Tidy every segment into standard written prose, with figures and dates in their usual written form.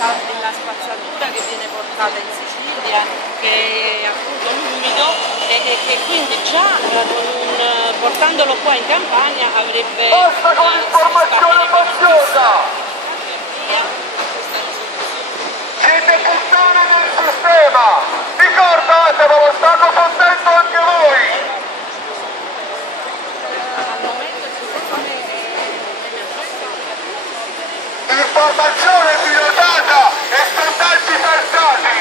della spazzatura che viene portata in Sicilia, che è appunto l'umido e che quindi già portandolo qua in Campania avrebbe... Basta con l'informazione faziosa! Siete puttane del sistema! Ricordatevelo, state contento anche voi! Informazione pilotata e sondaggi falsati!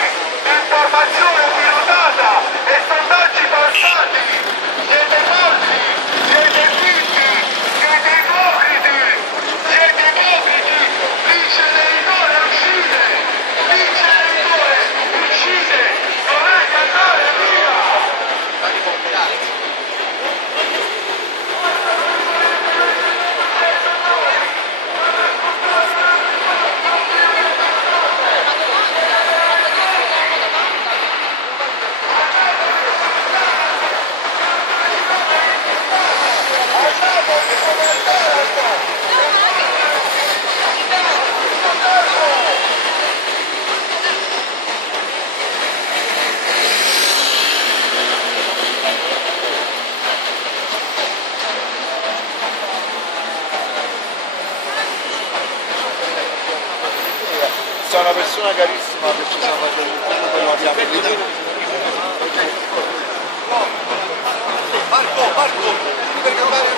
Informazione pilotata e sondaggi falsati! Siete morti! Siete zitti! Siete ipocriti! Siete ipocriti! Vince l'editore, uccide! Vince l'editore, uccide! Dovete andare via! C'è una persona carissima che ci sta facendo quello che abbiamo lì. Marco, per cambiare